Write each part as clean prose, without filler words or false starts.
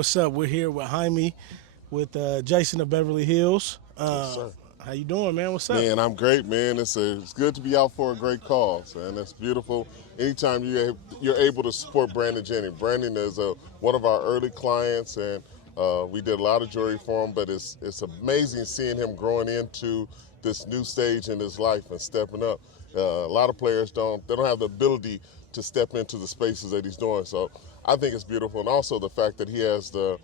what's up? We're here with Jaime, with Jason of Beverly Hills. Yes, sir. How you doing, man? What's up? Man, I'm great, man. It's good to be out for a great cause, and it's beautiful. Anytime you're able to support Brandon Jennings. Brandon is one of our early clients, and we did a lot of jewelry for him. But it's amazing seeing him growing into this new stage in his life and stepping up. A lot of players don't have the ability to step into the spaces that he's doing. So I think it's beautiful, and also the fact that he has the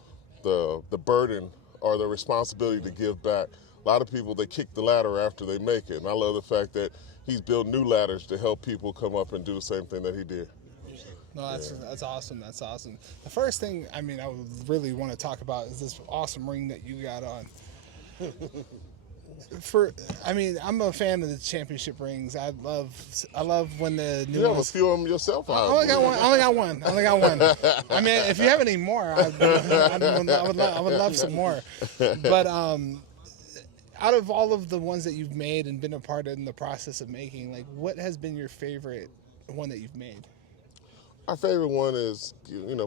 burden or the responsibility to give back. A lot of people, they kick the ladder after they make it, and I love the fact that he's built new ladders to help people come up and do the same thing that he did. No, that's awesome. That's awesome. The first thing, I would really want to talk about is this awesome ring that you got on. I'm a fan of the championship rings. I love when the new You have ones. a few of them yourself. I only got one. I mean, if you have any more, I would love some more. But out of all of the ones that you've made and been a part of in the process of making, like, what has been your favorite one that you've made? Our favorite one is,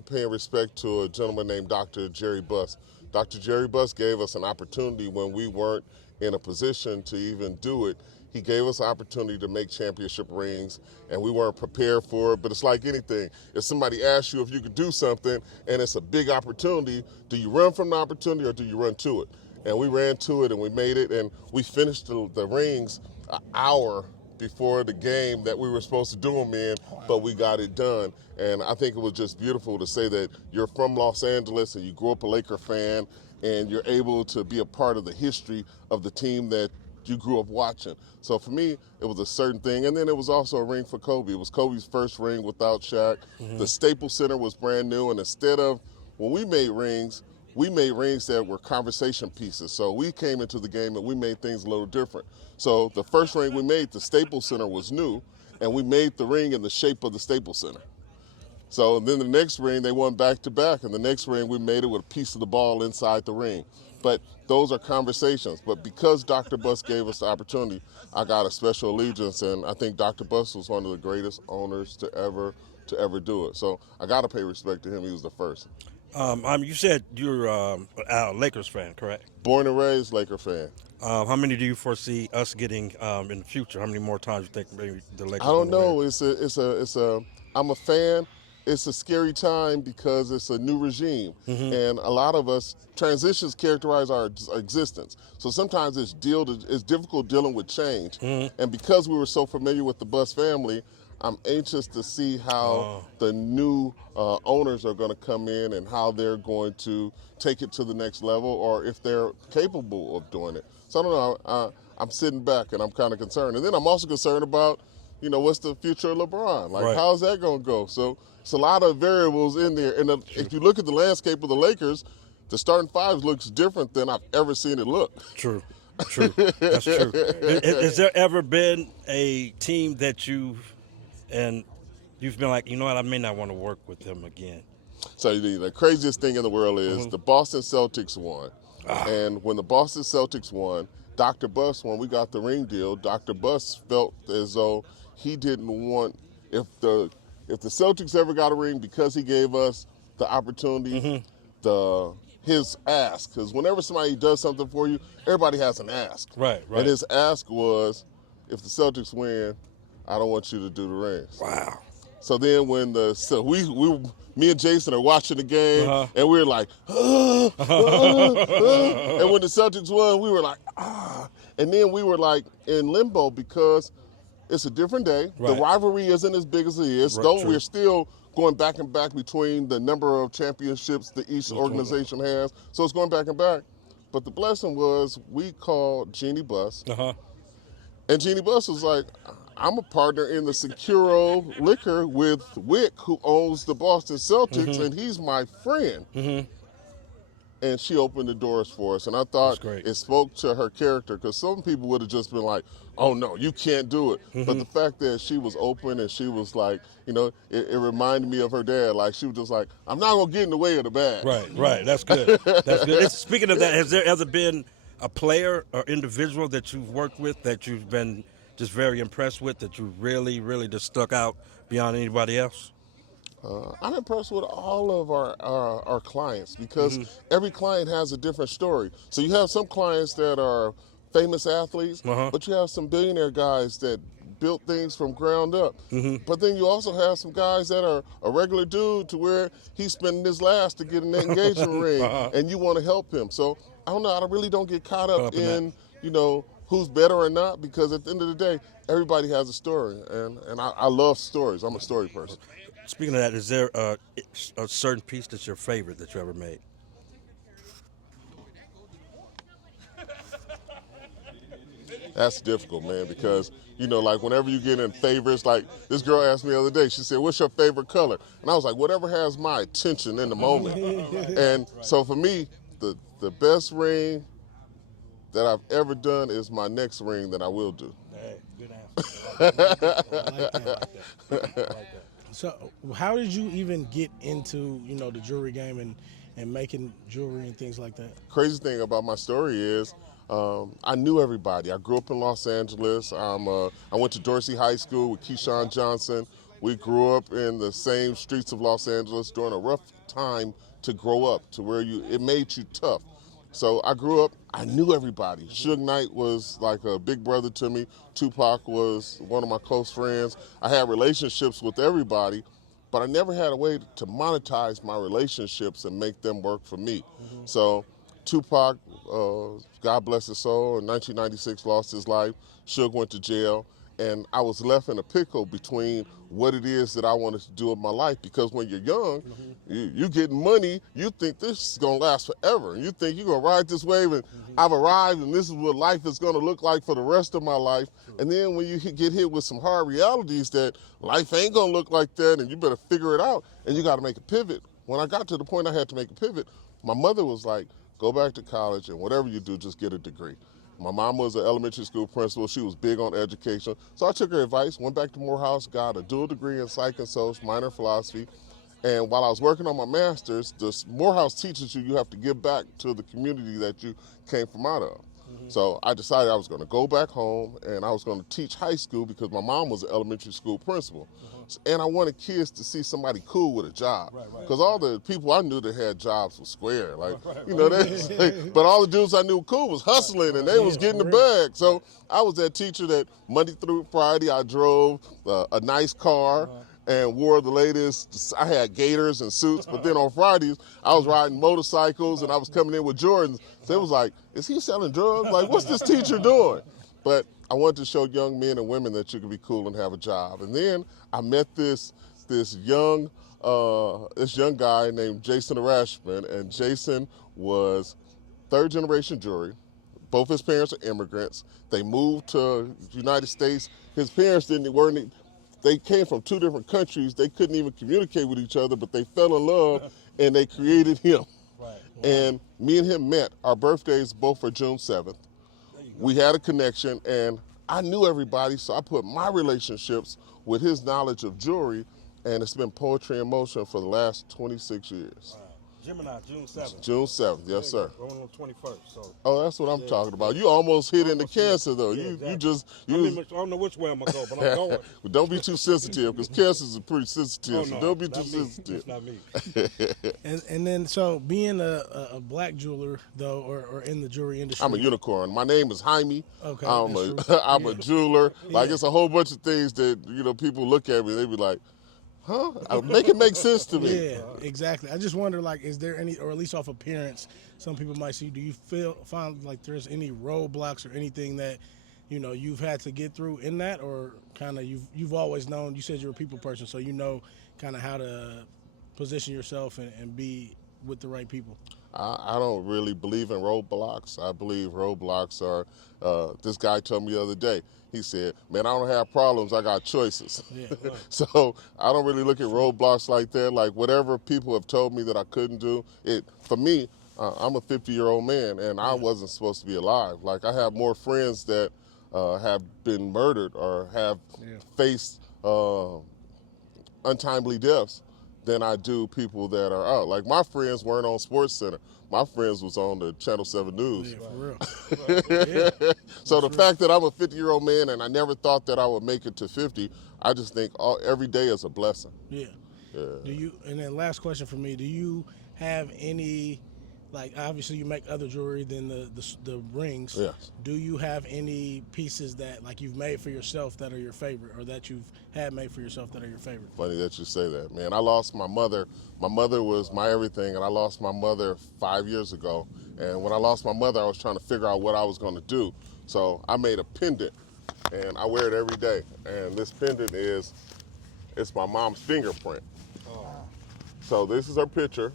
paying respect to a gentleman named Dr. Jerry Buss. Dr. Jerry Buss gave us an opportunity when we weren't in a position to even do it. He gave us an opportunity to make championship rings, and we weren't prepared for it. But it's like anything. If somebody asks you if you could do something and it's a big opportunity, do you run from the opportunity or do you run to it? And we ran to it and we made it, and we finished the rings an hour before the game that we were supposed to do them in, but we got it done. And I think it was just beautiful to say that you're from Los Angeles and you grew up a Laker fan, and you're able to be a part of the history of the team that you grew up watching. So for me, it was a certain thing. And then it was also a ring for Kobe. It was Kobe's first ring without Shaq. Mm-hmm. The Staples Center was brand new, and instead of, when we made rings that were conversation pieces. So we came into the game and we made things a little different. So the first ring we made, the Staples Center was new, and we made the ring in the shape of the Staples Center. So then the next ring, they went back to back, and the next ring we made it with a piece of the ball inside the ring. But those are conversations. But because Dr. Buss gave us the opportunity, I got a special allegiance, and I think Dr. Buss was one of the greatest owners to ever do it. So I got to pay respect to him. He was the first. You said you're a Lakers fan, correct? Born and raised Laker fan. How many do you foresee us getting in the future? How many more times do you think maybe the Lakers? I don't know. I'm a fan. It's a scary time because it's a new regime, mm-hmm. and a lot of us, transitions characterize our existence. So sometimes it's difficult dealing with change, mm-hmm. and because we were so familiar with the Buss family, I'm anxious to see how the new owners are going to come in and how they're going to take it to the next level, or if they're capable of doing it. So I don't know. I'm sitting back and I'm kind of concerned. And then I'm also concerned about, what's the future of LeBron? Like, how's that going to go? So it's a lot of variables in there. And if you look at the landscape of the Lakers, the starting five looks different than I've ever seen it look. True. That's true. Has there ever been a team that you've been like, you know what, I may not want to work with them again? So the craziest thing in the world is the Boston Celtics won. And when the Boston Celtics won, Dr. Buss, when we got the ring deal, Dr. Buss felt as though he didn't want, if the Celtics ever got a ring, because he gave us the opportunity, mm-hmm. His ask, because whenever somebody does something for you, everybody has an ask. Right. And his ask was, if the Celtics win, I don't want you to do the rings. Wow. So then when me and Jason are watching the game, and we were like, and when the Celtics won, we were like, and then we were like in limbo because it's a different day. Right. The rivalry isn't as big as it is, though we're still going back and back between the number of championships that each organization has. So it's going back and back. But the blessing was we called Jeannie Buss, and Jeannie Buss was like, I'm a partner in the Securo Liquor with Wick, who owns the Boston Celtics, mm-hmm. and he's my friend. Mm-hmm. And she opened the doors for us. And I thought it spoke to her character, because some people would have just been like, oh, no, you can't do it. Mm-hmm. But the fact that she was open and she was like, it reminded me of her dad. Like, she was just like, I'm not going to get in the way of the bag. Right. That's good. That's good. Speaking of that, has there ever been a player or individual that you've worked with that you've been just very impressed with, that you really, really just stuck out beyond anybody else? I'm impressed with all of our clients because every client has a different story. So you have some clients that are famous athletes, but you have some billionaire guys that built things from ground up. But then you also have some guys that are a regular dude to where he's spending his last to get an engagement ring, and you want to help him. So I don't know. I really don't get caught up in who's better or not, because at the end of the day, everybody has a story, and I love stories. I'm a story person. Speaking of that, is there a certain piece that's your favorite that you ever made? That's difficult, man, because, like whenever you get in favorites, like this girl asked me the other day, she said, what's your favorite color? And I was like, whatever has my attention in the moment. And so for me, the best ring that I've ever done is my next ring that I will do. Hey, good answer. I like that. So how did you even get into, the jewelry game and making jewelry and things like that? Crazy thing about my story is I knew everybody. I grew up in Los Angeles. I went to Dorsey High School with Keyshawn Johnson. We grew up in the same streets of Los Angeles during a rough time to grow up, to where it made you tough. So I grew up, I knew everybody. Suge Knight was like a big brother to me. Tupac was one of my close friends. I had relationships with everybody, but I never had a way to monetize my relationships and make them work for me. So Tupac, God bless his soul, in 1996 lost his life. Suge went to jail, and I was left in a pickle between what it is that I wanted to do with my life. Because when you're young, you getting money, you think this is gonna last forever. You think you're gonna ride this wave and I've arrived and this is what life is gonna look like for the rest of my life. And then when you get hit with some hard realities that life ain't gonna look like that and you better figure it out and you gotta make a pivot. When I got to the point I had to make a pivot, my mother was like, go back to college and whatever you do, just get a degree. My mom was an elementary school principal. She was big on education. So I took her advice, went back to Morehouse, got a dual degree in psych and social, minor in philosophy. And while I was working on my master's, Morehouse teaches you have to give back to the community that you came from out of. So I decided I was going to go back home and I was going to teach high school because my mom was an elementary school principal. And I wanted kids to see somebody cool with a job. Because all the people I knew that had jobs were square. But all the dudes I knew cool was hustling and they was getting the bag. So I was that teacher that Monday through Friday I drove a nice car and wore the latest. I had gaiters and suits, but then on Fridays I was riding motorcycles and I was coming in with Jordans. So it was like, is he selling drugs? Like, what's this teacher doing? But I wanted to show young men and women that you can be cool and have a job. And then I met this young guy named Jason of Ashburn, and Jason was third generation jewelry. Both his parents are immigrants. They moved to the United States. His parents they came from two different countries. They couldn't even communicate with each other, but they fell in love and they created him. And me and him met. Our birthdays both are June 7th. We had a connection, and I knew everybody, so I put my relationships with his knowledge of jewelry, and it's been poetry in motion for the last 26 years. Gemini, June 7th. June 7th, yes, sir. Going on the 21st. So. Oh, that's what I'm talking about. You almost hit into Cancer, though. Yeah, I don't know which way I'm going to go, but I'm going. But don't be too sensitive, because Cancers are pretty sensitive, so don't be too sensitive. That's not me. And then, so being a black jeweler, though, or in the jewelry industry. I'm a unicorn. My name is Jaime. Okay. I'm a jeweler. Like, it's a whole bunch of things that, people look at me, they be like, huh? Make it make sense to me. Yeah, exactly. I just wonder, like, is there any, or at least off appearance, some people might see, do you find like there's any roadblocks or anything that, you've had to get through in that, or kind of you've always known, you said you're a people person, so you know kind of how to position yourself and be with the right people? I don't really believe in roadblocks. I believe roadblocks are, this guy told me the other day, he said, man, I don't have problems, I got choices. Yeah, right. So I don't really look at roadblocks like that. Like, whatever people have told me that I couldn't do, for me, I'm a 50-year-old man, and I wasn't supposed to be alive. Like, I have more friends that have been murdered or have faced untimely deaths than I do people that are out. Like, my friends weren't on SportsCenter. My friends was on the Channel 7 News. Yeah, for real. So the fact that I'm a 50-year-old man and I never thought that I would make it to 50, I just think every day is a blessing. Yeah. Do you? And then last question for me: do you have any? Like, obviously you make other jewelry than the rings. Yes. Do you have any pieces that like you've made for yourself that are your favorite, or that you've had made for yourself that are your favorite? Funny that you say that, man. I lost my mother. My mother was my everything, and I lost my mother 5 years ago. And when I lost my mother, I was trying to figure out what I was going to do. So I made a pendant, and I wear it every day. And this pendant it's my mom's fingerprint. Oh. So this is her picture.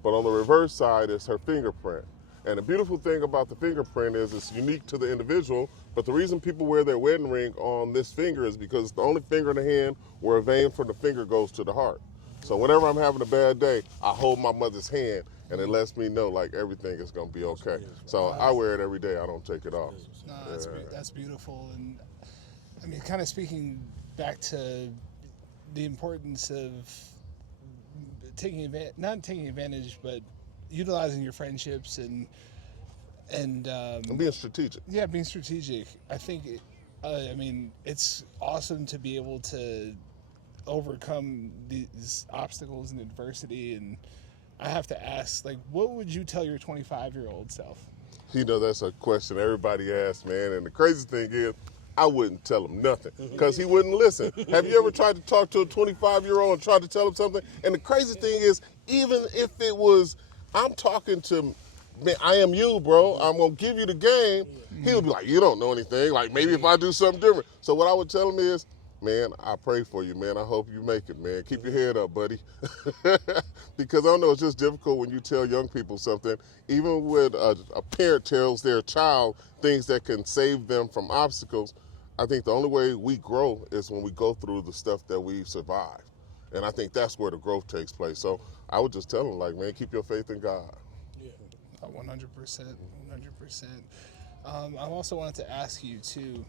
But on the reverse side is her fingerprint. And the beautiful thing about the fingerprint is it's unique to the individual, but the reason people wear their wedding ring on this finger is because it's the only finger in the hand where a vein from the finger goes to the heart. So whenever I'm having a bad day, I hold my mother's hand, and it lets me know like everything is gonna be okay. So I wear it every day, I don't take it off. No, that's beautiful. And I mean, kind of speaking back to the importance of not taking advantage, but utilizing your friendships and being strategic. Yeah, being strategic. I think, I mean, it's awesome to be able to overcome these obstacles and adversity. And I have to ask, like, what would you tell your 25-year-old self? You know, that's a question everybody asks, man. And the crazy thing is, I wouldn't tell him nothing because he wouldn't listen. Have you ever tried to talk to a 25-year-old and tried to tell him something? And the crazy thing is, even if it was, I'm talking to, man, I am you, bro. I'm going to give you the game. He would be like, you don't know anything. Like, maybe if I do something different. So what I would tell him is, man, I pray for you, man. I hope you make it, man. Keep your head up, buddy. Because I know it's just difficult when you tell young people something. Even when a parent tells their child things that can save them from obstacles, I think the only way we grow is when we go through the stuff that we survive. And I think that's where the growth takes place. So I would just tell them, like, man, keep your faith in God. Yeah, 100%, 100%. I also wanted to ask you, too,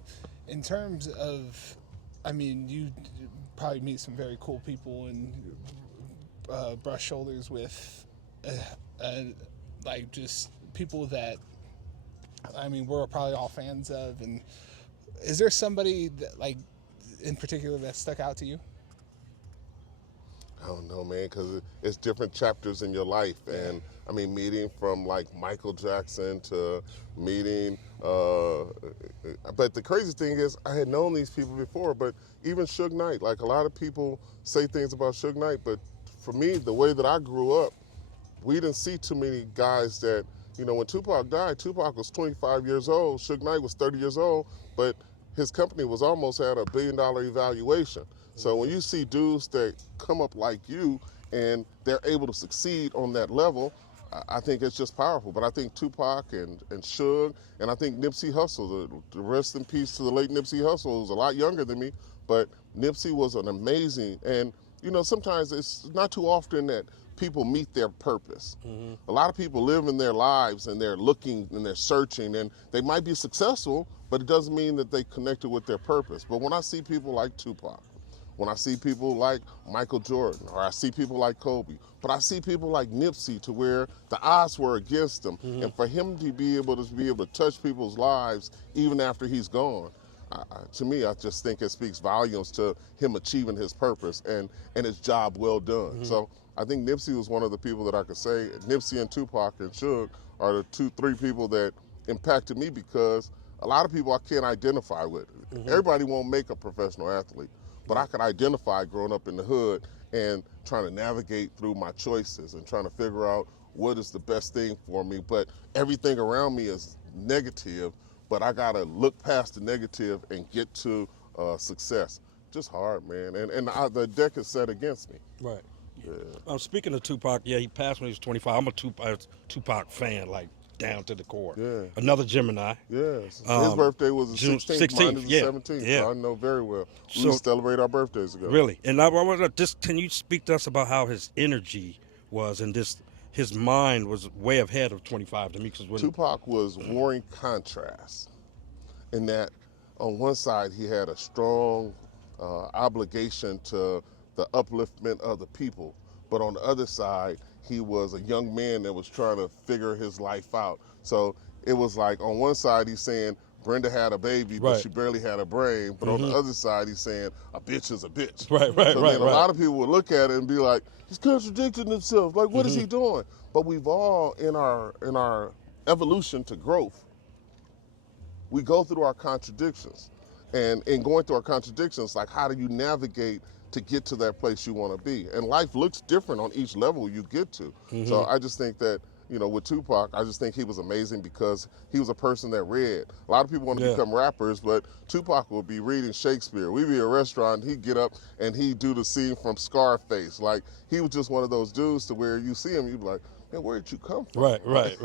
in terms of, I mean, you probably meet some very cool people and brush shoulders with, like, just people that, I mean, we're probably all fans of. And is there somebody that, like, in particular that stuck out to you? I don't know, man, because it's different chapters in your life. And, I mean, meeting from, like, Michael Jackson to meeting, but the crazy thing is I had known these people before, but even Suge Knight, like, a lot of people say things about Suge Knight, but for me, the way that I grew up, we didn't see too many guys that, you know, when Tupac died, Tupac was 25 years old, Suge Knight was 30 years old, but his company was almost at $1 billion evaluation. So when you see dudes that come up like you and they're able to succeed on that level, I think it's just powerful. But I think Tupac and Suge, and I think Nipsey Hussle, the rest in peace to the late Nipsey Hussle, who's a lot younger than me, but Nipsey was an amazing, and you know, sometimes it's not too often that people meet their purpose. A lot of people live in their lives and they're looking and they're searching and they might be successful, but it doesn't mean that they connected with their purpose. But when I see people like Tupac, when I see people like Michael Jordan, or I see people like Kobe, but I see people like Nipsey to where the odds were against him. And for him to be able to touch people's lives even after he's gone, to me, I just think it speaks volumes to him achieving his purpose and his job well done. So I think Nipsey was one of the people that I could say, Nipsey and Tupac and Suge are the 2-3 people that impacted me, because a lot of people I can't identify with. Everybody won't make a professional athlete, but I could identify growing up in the hood and trying to navigate through my choices and trying to figure out what is the best thing for me. But everything around me is negative, but I gotta look past the negative and get to success. Just hard, man. And the deck is set against me. Right. Yeah. Speaking of Tupac, yeah, he passed when he was 25. I'm a Tupac fan, like, down to the core. Yeah. Another Gemini. Yes. His birthday was the June 16th, mine is the yeah, 17th, yeah. so I know very well. We So- celebrate our birthdays together. Really. And I want to just, can you speak to us about how his energy was and his mind was way ahead of 25 to me? Because Tupac was warring contrast in that on one side he had a strong obligation to the upliftment of the people, but on the other side he was a young man that was trying to figure his life out. So it was like on one side he's saying, Brenda had a baby, but she barely had a brain. But on the other side, he's saying a bitch is a bitch. Right. So then a lot of people would look at it and be like, he's contradicting himself. Like, what is he doing? But we've all, in our evolution to growth, we go through our contradictions. And in going through our contradictions, like, how do you navigate to get to that place you want to be? And life looks different on each level you get to. So I just think that, with Tupac, I just think he was amazing because he was a person that read. A lot of people want to become rappers, but Tupac would be reading Shakespeare. We'd be at a restaurant, he'd get up and he'd do the scene from Scarface. Like, he was just one of those dudes to where you see him, you'd be like, man, where did you come from? Right. Like,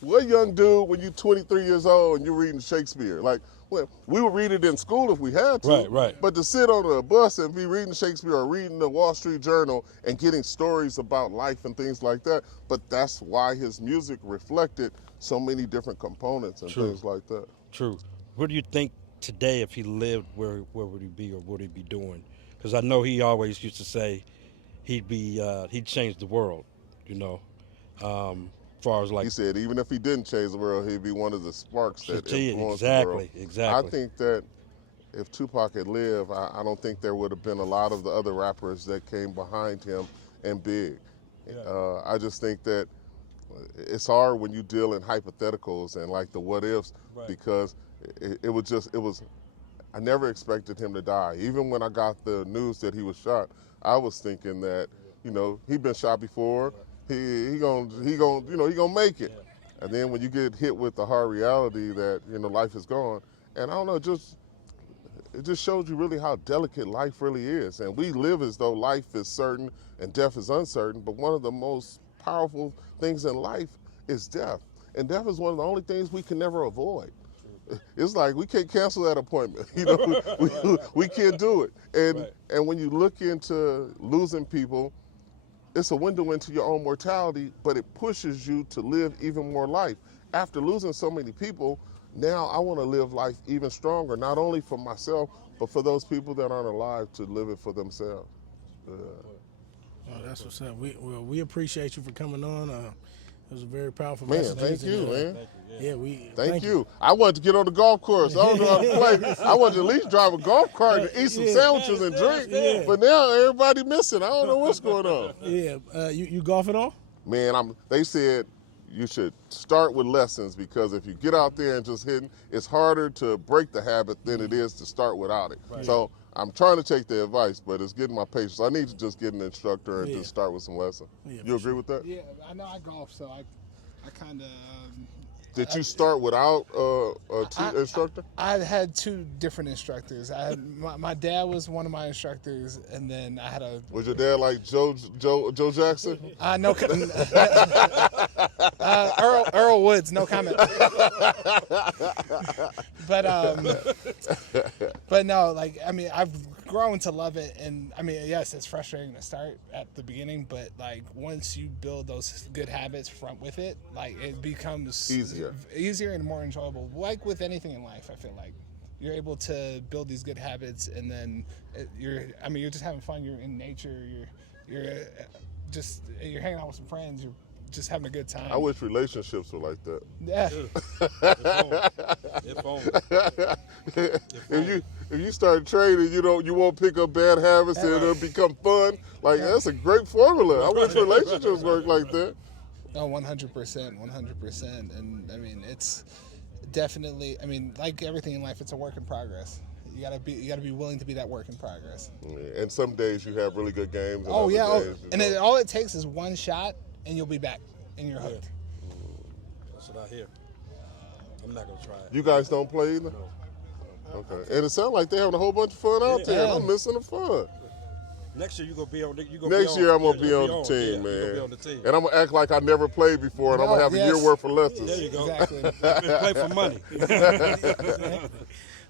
what young dude when you're 23 years old and you're reading Shakespeare? Like, well, we would read it in school if we had to. Right. But to sit on a bus and be reading Shakespeare or reading the Wall Street Journal and getting stories about life and things like that, but that's why his music reflected so many different components and things like that. True. What do you think today, if he lived, where would he be or what would he be doing? Because I know he always used to say he'd change the world, as far as like... He said even if he didn't change the world, he'd be one of the sparks that influenced the world. Exactly. I think that if Tupac had lived, I don't think there would have been a lot of the other rappers that came behind him and big. Yeah. I just think that it's hard when you deal in hypotheticals and like the what ifs, because it was, I never expected him to die. Even when I got the news that he was shot, I was thinking that, he'd been shot before. He gonna make it. And then when you get hit with the hard reality that, life is gone, and I don't know, it just shows you really how delicate life really is. And we live as though life is certain and death is uncertain, but one of the most powerful things in life is death. And death is one of the only things we can never avoid. It's like we can't cancel that appointment. We can't do it. And when you look into losing people, it's a window into your own mortality, but it pushes you to live even more life. After losing so many people, now I want to live life even stronger, not only for myself, but for those people that aren't alive to live it for themselves. Oh, that's what's up. We appreciate you for coming on. It was a very powerful message. Man, thank you, man. Yeah, Thank you. I wanted to get on the golf course. I don't know how to play. I wanted to at least drive a golf cart and eat some sandwiches and drink. But now everybody missing. I don't know what's going on. Yeah. You golf at all? Man, they said you should start with lessons, because if you get out there and just hitting, it's harder to break the habit than it is to start without it. So I'm trying to take the advice, but it's getting my patience. I need to just get an instructor and just start with some lessons. You agree with that? Yeah, I know I golf, so I kind of... Did you start without an instructor? I had two different instructors. My dad was one of my instructors, and then I had a... Was your dad like Joe Jackson? No. Earl Woods, no comment. But no, like, I mean, I've grown to love it, and I mean, yes, it's frustrating to start at the beginning, but like once you build those good habits front with it, like it becomes easier and more enjoyable. Like with anything in life, I feel like you're able to build these good habits, and then you're just having fun. You're in nature. You're hanging out with some friends. You're just having a good time. I wish relationships were like that. Yeah. If you start trading, you won't pick up bad habits and it'll become fun. Like that's a great formula. I wish relationships work like that. No, 100%, and I mean it's definitely. I mean, like everything in life, it's a work in progress. You gotta be willing to be that work in progress. Yeah, and some days you have really good games. And all it takes is one shot, and you'll be back, and you're hooked. That's what I hear. I'm not gonna try it. You guys don't play either? No. Okay. And it sounds like they're having a whole bunch of fun out there. I'm missing the fun. Next year you gonna be on. Next year I'm gonna be on the team, man. On the team. And I'm gonna act like I never played before, and I'm gonna have a year worth of lessons. There you go. Exactly. Play for money.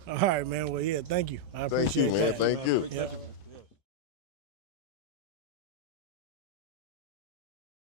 All right, man. Well, yeah, thank you. I appreciate Thank you, man. that. Thank you. Yep.